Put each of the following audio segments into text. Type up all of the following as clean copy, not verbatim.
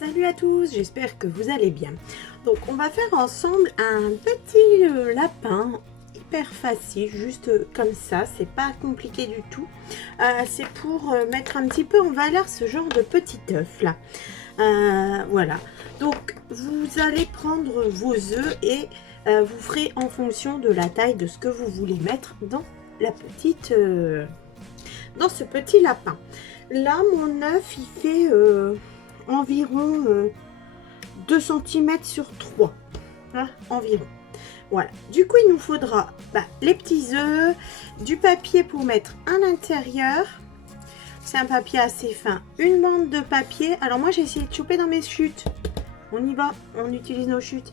Salut à tous, j'espère que vous allez bien. Donc on va faire ensemble un petit lapin hyper facile, juste comme ça, c'est pas compliqué du tout. C'est pour mettre un petit peu en valeur ce genre de petit œuf là. Voilà, donc vous allez prendre vos œufs et vous ferez en fonction de la taille de ce que vous voulez mettre dans la petite dans ce petit lapin. Là mon œuf il fait environ 2 cm sur 3 hein, environ. Voilà, du coup il nous faudra les petits œufs, du papier pour mettre à l'intérieur. C'est un papier assez fin, une bande de papier. Alors moi j'ai essayé de choper dans mes chutes. On y va, on utilise nos chutes.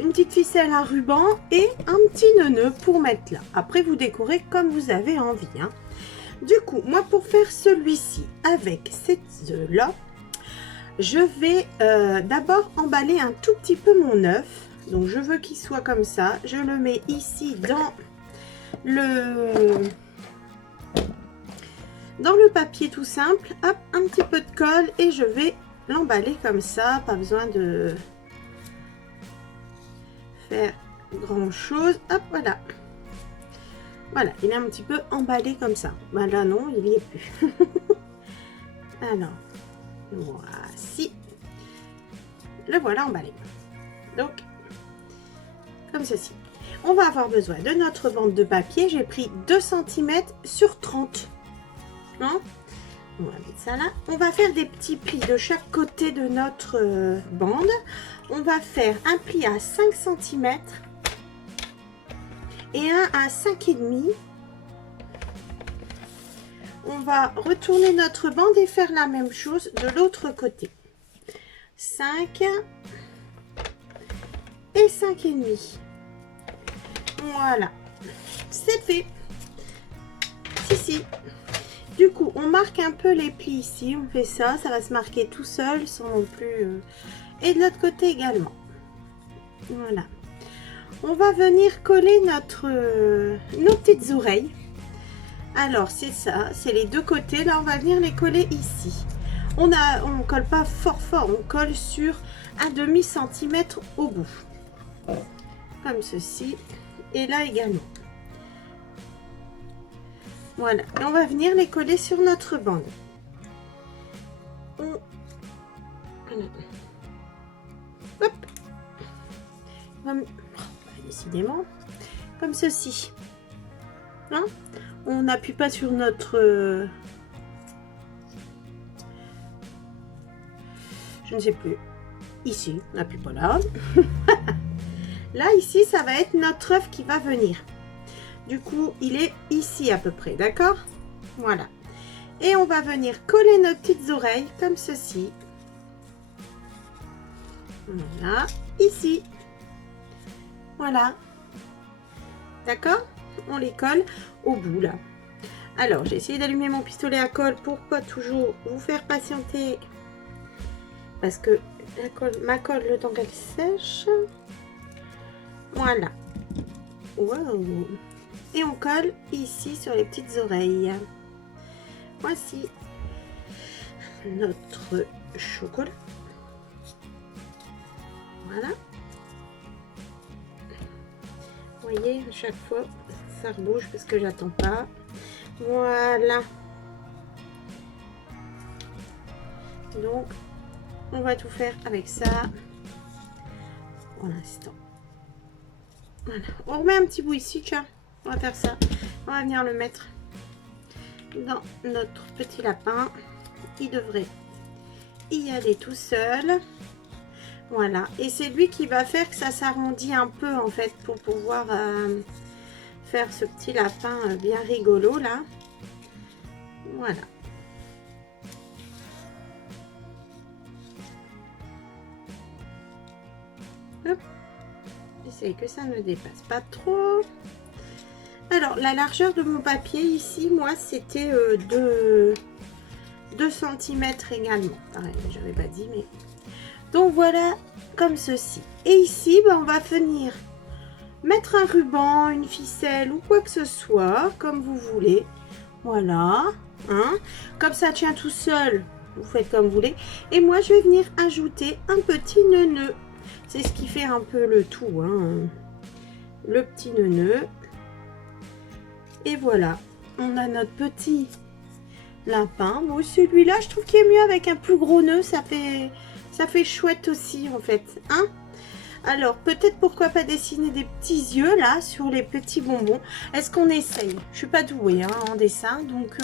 Une petite ficelle à ruban et un petit nœud pour mettre là. Après vous décorez comme vous avez envie hein. Du coup moi pour faire celui-ci avec ces œufs là, je vais d'abord emballer un tout petit peu mon œuf. Donc je veux qu'il soit comme ça. Je le mets ici dans le papier tout simple. Hop, un petit peu de colle et je vais l'emballer comme ça. Pas besoin de faire grand chose. Hop, voilà. Voilà, il est un petit peu emballé comme ça. Ben là non, il n'y est plus. Alors, voici. Le voilà emballé. Donc, comme ceci. On va avoir besoin de notre bande de papier. J'ai pris 2 cm sur 30. Hein? On va mettre ça là. On va faire des petits plis de chaque côté de notre bande. On va faire un pli à 5 cm et un à 5,5. On va retourner notre bande et faire la même chose de l'autre côté. 5 et 5,5. Voilà, c'est fait. Si. Du coup, on marque un peu les plis ici. On fait ça, ça va se marquer tout seul sans non plus. Et de l'autre côté également. Voilà. On va venir coller nos petites oreilles. Alors c'est ça, c'est les deux côtés. Là, on va venir les coller ici. On colle pas fort, on colle sur un demi-centimètre au bout. Comme ceci. Et là également. Voilà. Et on va venir les coller sur notre bande. Hop. Décidément. Comme ceci. Hein? On n'appuie pas sur notre... je ne sais plus. Ici, on n'appuie pas là. Là, ici, ça va être notre œuf qui va venir. Du coup, il est ici à peu près, d'accord? Voilà. Et on va venir coller nos petites oreilles comme ceci. Voilà. Ici. Voilà. D'accord? On les colle au bout, là. Alors, j'ai essayé d'allumer mon pistolet à colle pour pas toujours vous faire patienter. Parce que ma colle, le temps qu'elle sèche. Voilà. Wow. Et on colle ici sur les petites oreilles. Voici notre chocolat. Voilà. Vous voyez, à chaque fois, ça rebouge parce que j'attends pas. Voilà. Donc, on va tout faire avec ça pour l'instant. Voilà. On remet un petit bout ici, tiens. On va faire ça. On va venir le mettre dans notre petit lapin. Il devrait y aller tout seul. Voilà. Et c'est lui qui va faire que ça s'arrondit un peu en fait pour pouvoir faire ce petit lapin bien rigolo là. Voilà. Hop. J'essaie que ça ne dépasse pas trop. Alors la largeur de mon papier ici, moi c'était 2 cm également. Pareil, j'avais pas dit mais. Donc voilà comme ceci. Et ici, on va venir mettre un ruban, une ficelle ou quoi que ce soit, comme vous voulez. Voilà. Hein? Comme ça tient tout seul, vous faites comme vous voulez. Et moi, je vais venir ajouter un petit nœud. C'est ce qui fait un peu le tout, hein. Le petit nœud. Et voilà, on a notre petit lapin. Bon, celui-là, je trouve qu'il est mieux avec un plus gros nœud. Ça fait chouette aussi, en fait, hein. Alors, peut-être pourquoi pas dessiner des petits yeux, là, sur les petits bonbons. Est-ce qu'on essaye? Je suis pas douée, hein, en dessin. Donc,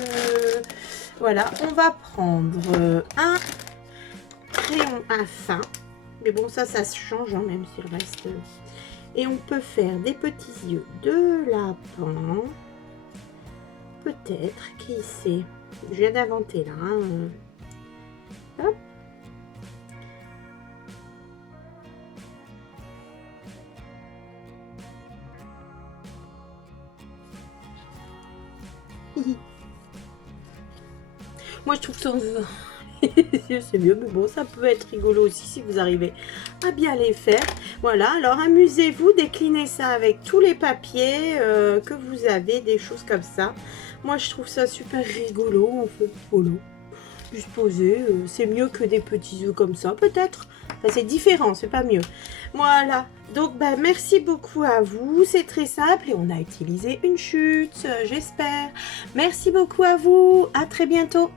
voilà, on va prendre un crayon à fin. Mais bon, ça se change, hein, même si le reste... Et on peut faire des petits yeux de lapin. Peut-être, qui sait. Je viens d'inventer, là. Hein. Hop. Moi, je trouve ça... c'est mieux, mais bon, ça peut être rigolo aussi si vous arrivez à bien les faire. Voilà, alors amusez-vous, déclinez ça avec tous les papiers que vous avez, des choses comme ça. Moi, je trouve ça super rigolo, en fait, voilà. Juste poser, c'est mieux que des petits œufs comme ça, peut-être. Enfin, c'est différent, c'est pas mieux. Voilà, donc bah, merci beaucoup à vous, c'est très simple et on a utilisé une chute, j'espère. Merci beaucoup à vous, à très bientôt.